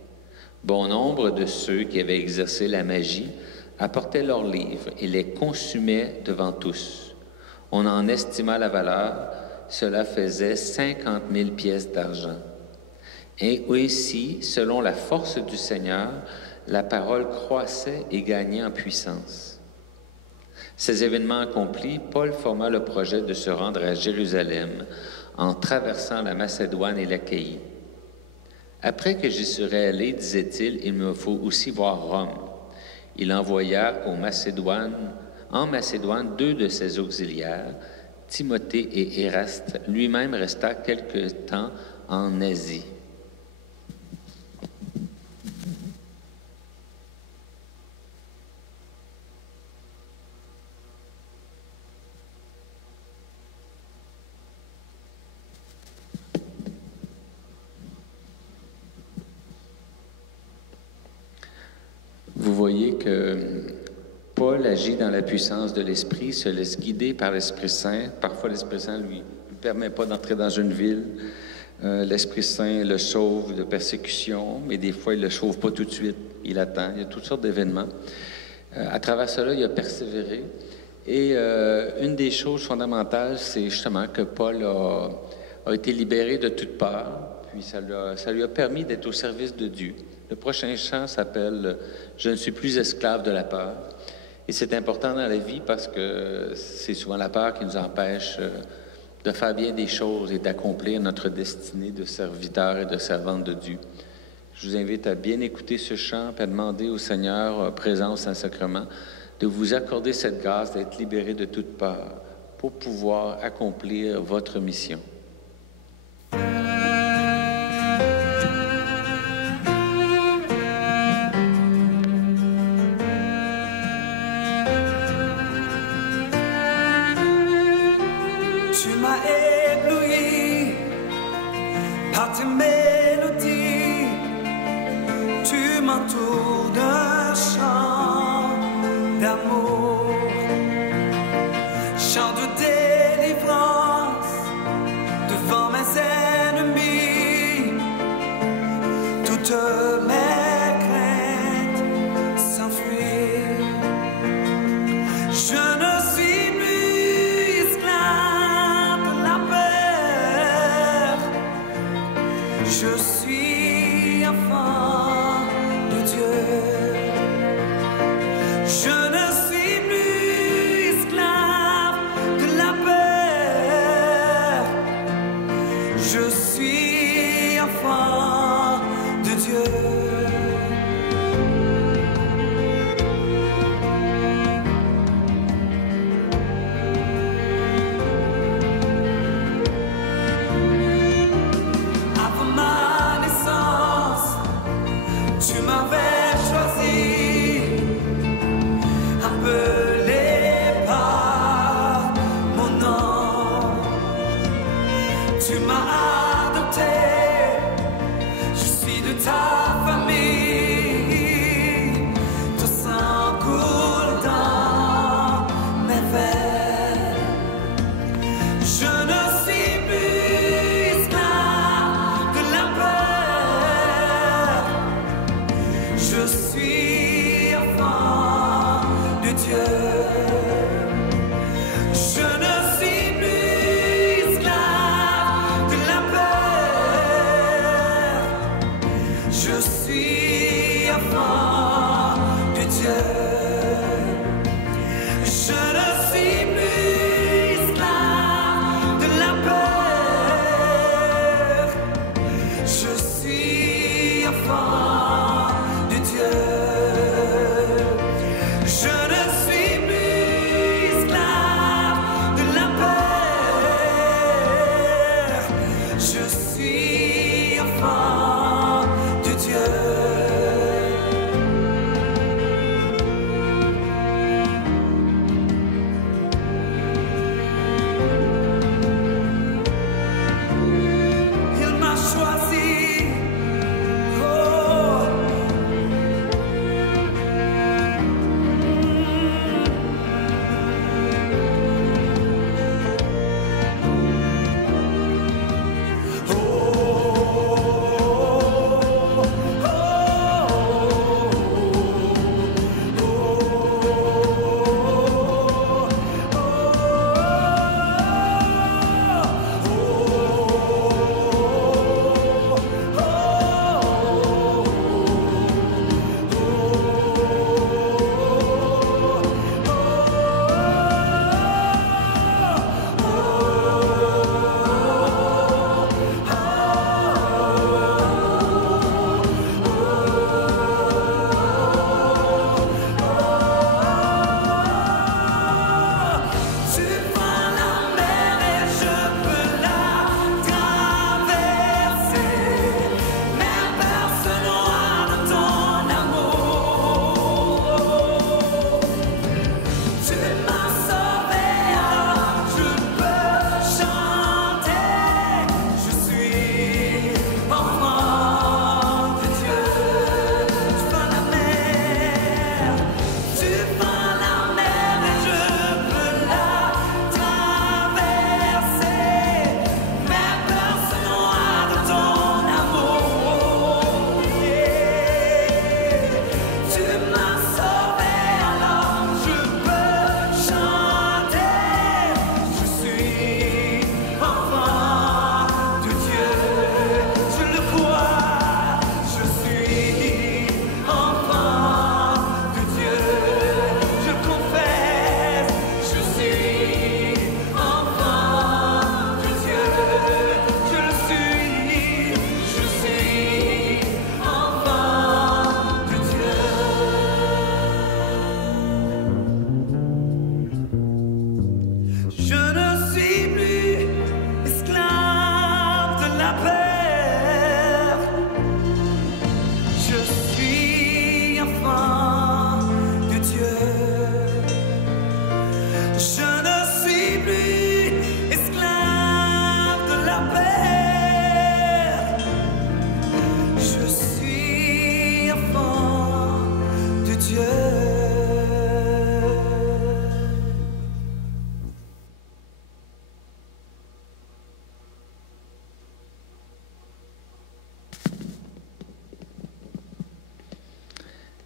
Bon nombre de ceux qui avaient exercé la magie apportaient leurs livres et les consumaient devant tous. On en estima la valeur, cela faisait 50 000 pièces d'argent. Et ainsi, selon la force du Seigneur, la parole croissait et gagnait en puissance. Ces événements accomplis, Paul forma le projet de se rendre à Jérusalem en traversant la Macédoine et l'Achaïe. Après que j'y serais allé, disait-il, il me faut aussi voir Rome. Il envoya en Macédoine 2 de ses auxiliaires, Timothée et Éraste. Lui-même resta quelque temps en Asie. Vous voyez que Paul agit dans la puissance de l'Esprit, se laisse guider par l'Esprit Saint. Parfois, l'Esprit Saint ne lui permet pas d'entrer dans une ville. L'Esprit Saint le sauve de persécution, mais des fois, il ne le sauve pas tout de suite. Il attend. Il y a toutes sortes d'événements. À travers cela, il a persévéré. Et une des choses fondamentales, c'est justement que Paul a été libéré de toute peur, puis ça lui a permis d'être au service de Dieu. Le prochain chant s'appelle « Je ne suis plus esclave de la peur ». Et c'est important dans la vie parce que c'est souvent la peur qui nous empêche de faire bien des choses et d'accomplir notre destinée de serviteur et de servante de Dieu. Je vous invite à bien écouter ce chant et à demander au Seigneur, présent au Saint-Sacrement, de vous accorder cette grâce d'être libéré de toute peur pour pouvoir accomplir votre mission. Tu m'as ébloui par tes mélodies, tu m'entoures d'un chant d'amour, chant de délivrance devant mes ennemis.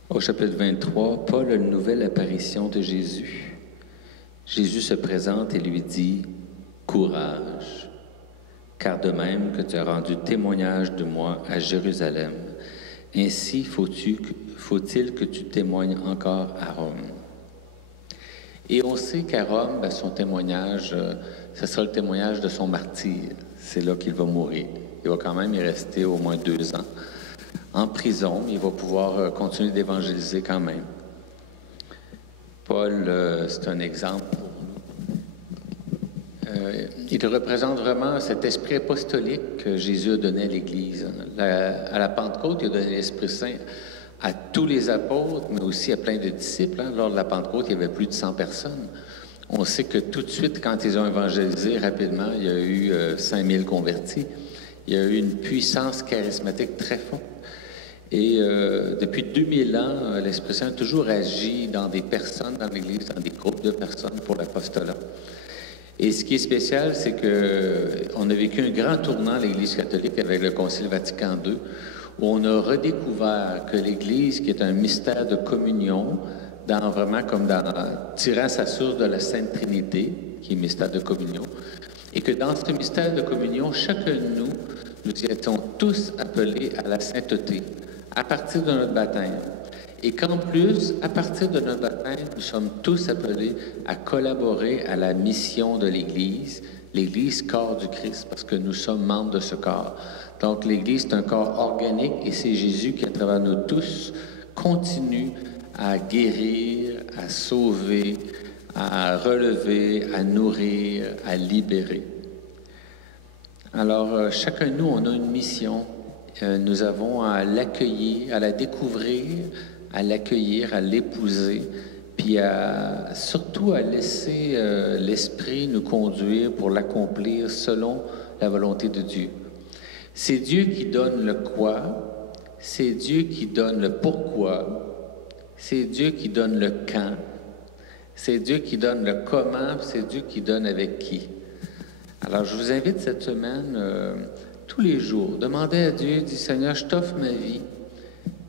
Au chapitre 23, Paul a une nouvelle apparition de Jésus. Jésus se présente et lui dit « Courage, car de même que tu as rendu témoignage de moi à Jérusalem, ainsi faut-il que tu témoignes encore à Rome. » Et on sait qu'à Rome, son témoignage, ce sera le témoignage de son martyre. C'est là qu'il va mourir. Il va quand même y rester au moins 2 ans en prison, mais il va pouvoir continuer d'évangéliser quand même. Paul, c'est un exemple pour nous. Il représente vraiment cet esprit apostolique que Jésus a donné à l'Église. À la Pentecôte, il a donné l'Esprit Saint à tous les apôtres, mais aussi à plein de disciples. Lors de la Pentecôte, il y avait plus de 100 personnes. On sait que tout de suite, quand ils ont évangélisé rapidement, il y a eu 5000 convertis. Il y a eu une puissance charismatique très forte. Et depuis 2000 ans, l'Esprit Saint a toujours agi dans des personnes, dans l'Église, dans des groupes de personnes pour l'apostolat. Et ce qui est spécial, c'est qu'on a vécu un grand tournant à l'Église catholique avec le Concile Vatican II, où on a redécouvert que l'Église, qui est un mystère de communion, vraiment comme tirant sa source de la Sainte Trinité, qui est le mystère de communion, et que dans ce mystère de communion, chacun de nous, nous étions tous appelés à la sainteté, à partir de notre baptême. Et qu'en plus, à partir de notre baptême, nous sommes tous appelés à collaborer à la mission de l'Église, l'Église, corps du Christ, parce que nous sommes membres de ce corps. Donc l'Église, c'est un corps organique et c'est Jésus qui, à travers nous tous, continue à guérir, à sauver, à relever, à nourrir, à libérer. Alors, chacun de nous, on a une mission. Nous avons à l'accueillir, à la découvrir, à l'accueillir, à l'épouser, puis surtout à laisser l'Esprit nous conduire pour l'accomplir selon la volonté de Dieu. C'est Dieu qui donne le quoi, c'est Dieu qui donne le pourquoi, c'est Dieu qui donne le quand, c'est Dieu qui donne le comment, c'est Dieu qui donne avec qui. Alors, je vous invite cette semaine, tous les jours, demandez à Dieu, dis Seigneur, je t'offre ma vie,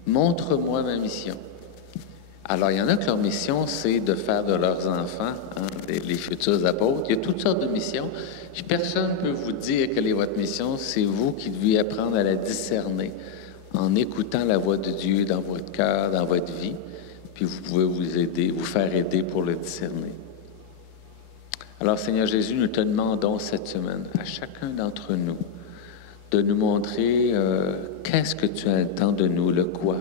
montre-moi ma mission. Alors, il y en a que leur mission, c'est de faire de leurs enfants les futurs apôtres. Il y a toutes sortes de missions. Puis personne ne peut vous dire quelle est votre mission. C'est vous qui devez apprendre à la discerner en écoutant la voix de Dieu dans votre cœur, dans votre vie. Puis vous pouvez vous faire aider pour le discerner. Alors, Seigneur Jésus, nous te demandons cette semaine, à chacun d'entre nous, de nous montrer qu'est-ce que tu attends de nous, le quoi.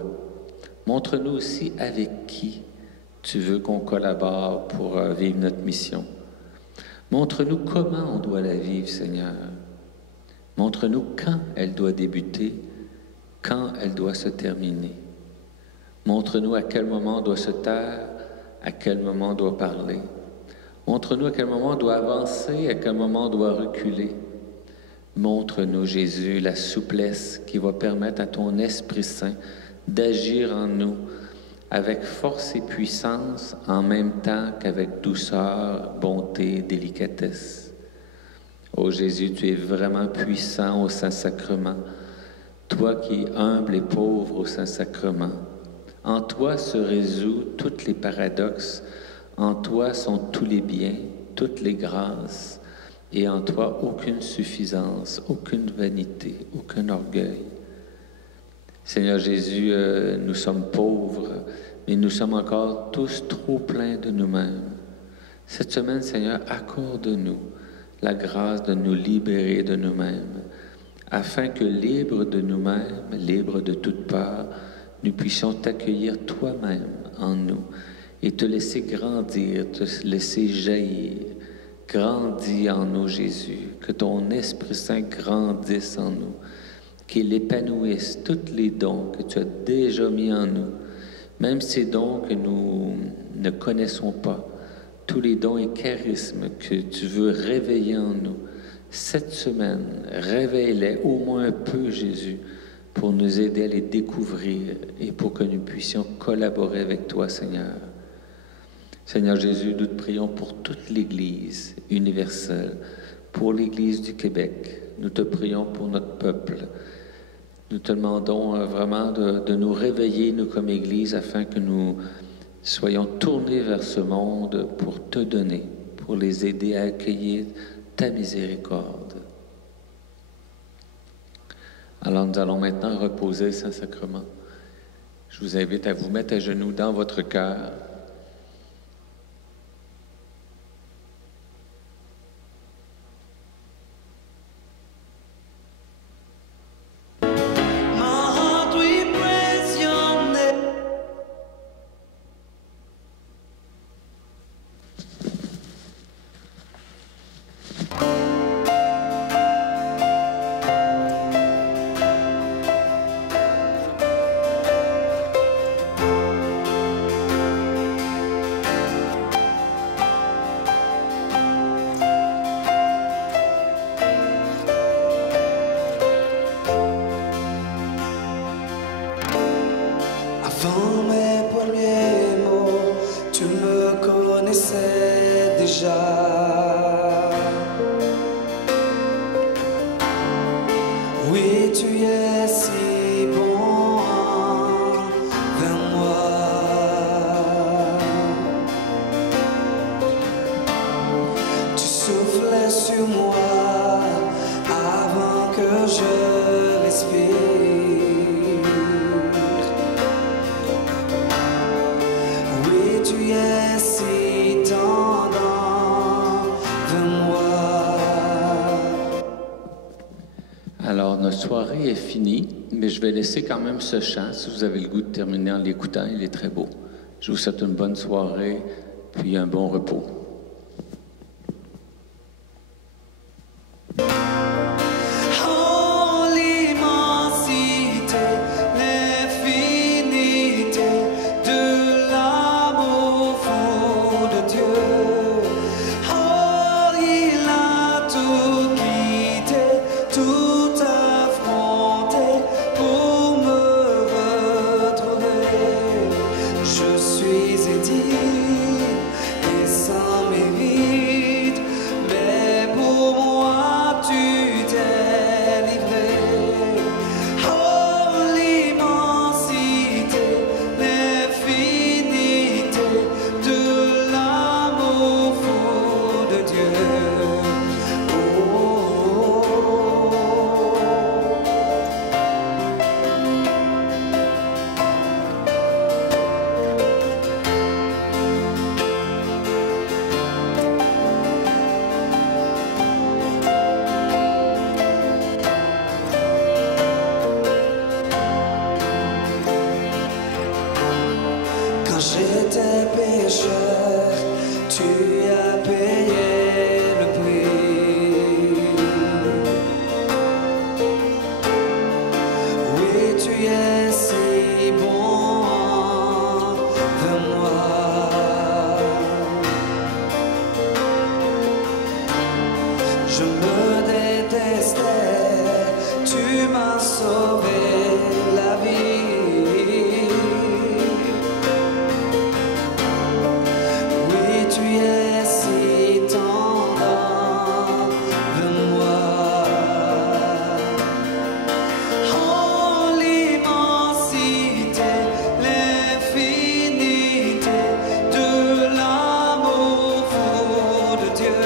Montre-nous aussi avec qui tu veux qu'on collabore pour vivre notre mission. Montre-nous comment on doit la vivre, Seigneur. Montre-nous quand elle doit débuter, quand elle doit se terminer. Montre-nous à quel moment on doit se taire, à quel moment on doit parler. Montre-nous à quel moment on doit avancer, à quel moment on doit reculer. Montre-nous, Jésus, la souplesse qui va permettre à ton Esprit Saint d'agir en nous avec force et puissance, en même temps qu'avec douceur, bonté, délicatesse. Ô Jésus, tu es vraiment puissant au Saint-Sacrement. Toi qui es humble et pauvre au Saint-Sacrement. En toi se résout tous les paradoxes. En toi sont tous les biens, toutes les grâces. Et en toi, aucune suffisance, aucune vanité, aucun orgueil. Seigneur Jésus, nous sommes pauvres, mais nous sommes encore tous trop pleins de nous-mêmes. Cette semaine, Seigneur, accorde-nous la grâce de nous libérer de nous-mêmes, afin que, libres de nous-mêmes, libres de toute peur, nous puissions t'accueillir toi-même en nous et te laisser grandir, te laisser jaillir. Grandis en nous, Jésus, que ton Esprit Saint grandisse en nous, qu'il épanouisse tous les dons que tu as déjà mis en nous, même ces dons que nous ne connaissons pas, tous les dons et charismes que tu veux réveiller en nous. Cette semaine, réveille-les au moins un peu, Jésus, pour nous aider à les découvrir et pour que nous puissions collaborer avec toi, Seigneur. Seigneur Jésus, nous te prions pour toute l'Église universelle, pour l'Église du Québec. Nous te prions pour notre peuple. Nous te demandons vraiment de nous réveiller, nous, comme Église, afin que nous soyons tournés vers ce monde pour te donner, pour les aider à accueillir ta miséricorde. Alors nous allons maintenant reposer le Saint-Sacrement. Je vous invite à vous mettre à genoux dans votre cœur. es si tendant vers moi. Alors, notre soirée est finie, mais je vais laisser quand même ce chant. Si vous avez le goût de terminer en l'écoutant, il est très beau. Je vous souhaite une bonne soirée, puis un bon repos. Oh, l'immensité, l'infinité de l'amour fou de Dieu. Oh, il a tout quitté, tout affronté pour me retrouver. Je suis indigne et sans mérite, mais pour moi tu t'es livré. Oh, l'immensité, l'infinité de l'amour fou de Dieu. Oh, oh, oh. Quand j'étais pécheur, tu as payé le prix. Oui, tu es si bon vers moi. Je me détestais, tu m'as sauvé la vie. Oui, tu es si tendant vers moi. Oh, l'immensité, l'infinité de l'amour fou de Dieu.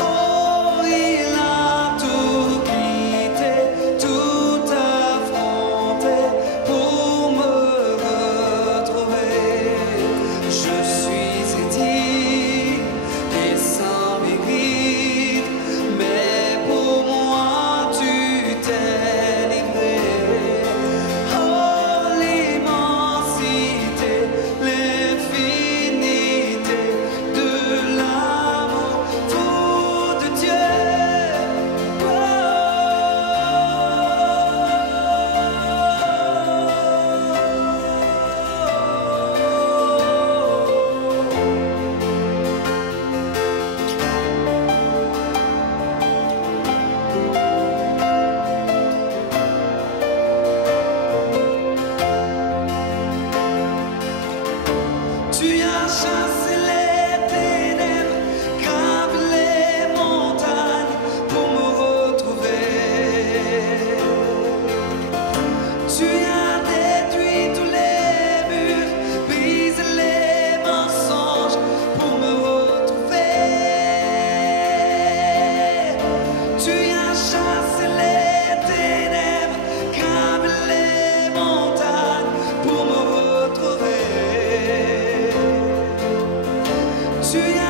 Oh, il a tout quitté, tout affronté pour me retrouver. Je suis indigne et sans mérite, mais pour moi tu t'es livré. Oh, l'immensité, l'infinité de l'amour fou de Dieu. Tu as chassé les ténèbres, gravé les montagnes pour me retrouver. Tu as détruit tous les murs, brisé les mensonges pour me retrouver. Tu as chassé les ténèbres, gravé les montagnes pour me retrouver. Tu as